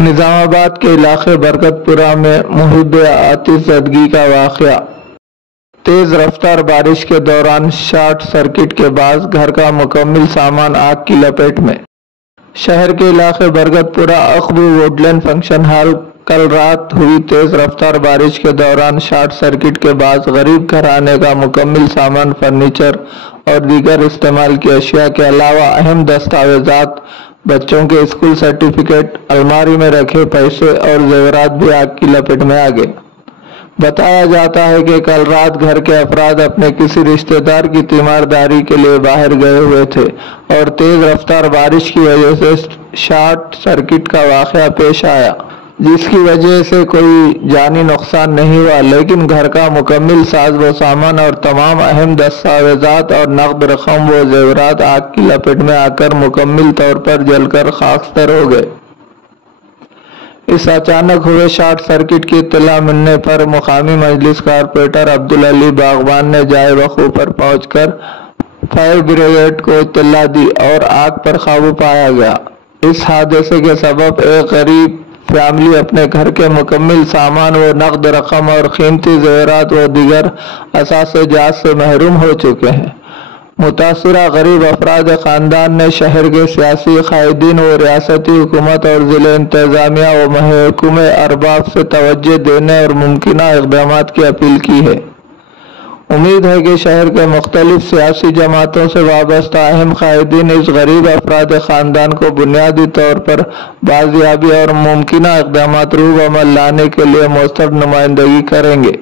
निजामाबाद के इलाके बरकतपुरा में मुहिब आतिशज़दगी का वाक़या। तेज रफ्तार बारिश के दौरान शॉर्ट सर्किट के बाद घर का मुकम्मल सामान आग की लपेट में। शहर के इलाके बरकतपुरा अकबू वुडलैंड फंक्शन हॉल कल रात हुई तेज रफ्तार बारिश के दौरान शॉर्ट सर्किट के बाद गरीब घराने का मुकम्मल सामान, फर्नीचर और दीगर इस्तेमाल की अशिया के अलावा अहम दस्तावेजात, बच्चों के स्कूल सर्टिफिकेट, अलमारी में रखे पैसे और जेवरात भी आग की लपेट में आ गए। बताया जाता है कि कल रात घर के अफराद अपने किसी रिश्तेदार की तीमारदारी के लिए बाहर गए हुए थे और तेज रफ्तार बारिश की वजह से शॉर्ट सर्किट का वाक़या पेश आया, जिसकी वजह से कोई जानी नुकसान नहीं हुआ, लेकिन घर का मुकम्मल साज व सामान और तमाम अहम दस्तावेजात और नकद रकम व जेवरात आग की लपेट में आकर मुकम्मल तौर पर जलकर खाकस्तर हो गए। इस अचानक हुए शॉर्ट सर्किट की इत्तला मिलने पर मुकामी मजलिस कारपोरेटर अब्दुल अली बागवान ने जाए वक्त पर पहुंचकर फायर ब्रिगेड को इत्तला दी और आग पर काबू पाया गया। इस हादसे के सबब एक गरीब फैमिली अपने घर के मुकम्मल सामान व नकद रकम और कीमती जेवरात व दीगर असासे-जात से महरूम हो चुके हैं। मुतासिरा गरीब अफराद खानदान ने शहर के सियासी कायदीन व रियासती हुकूमत और जिले इंतजामिया व महकूमे अरबाब से तवज्जो देने और मुमकिना इक़दाम की अपील की है। उम्मीद है कि शहर के मुख्तलिफ सियासी जमातों से वाबस्ता अहम कायदीन इस गरीब अफराद खानदान को बुनियादी तौर पर बाजियाबी और मुमकिना इक़दाम रूह अमल लाने के लिए मौसर नुमाइंदगी करेंगे।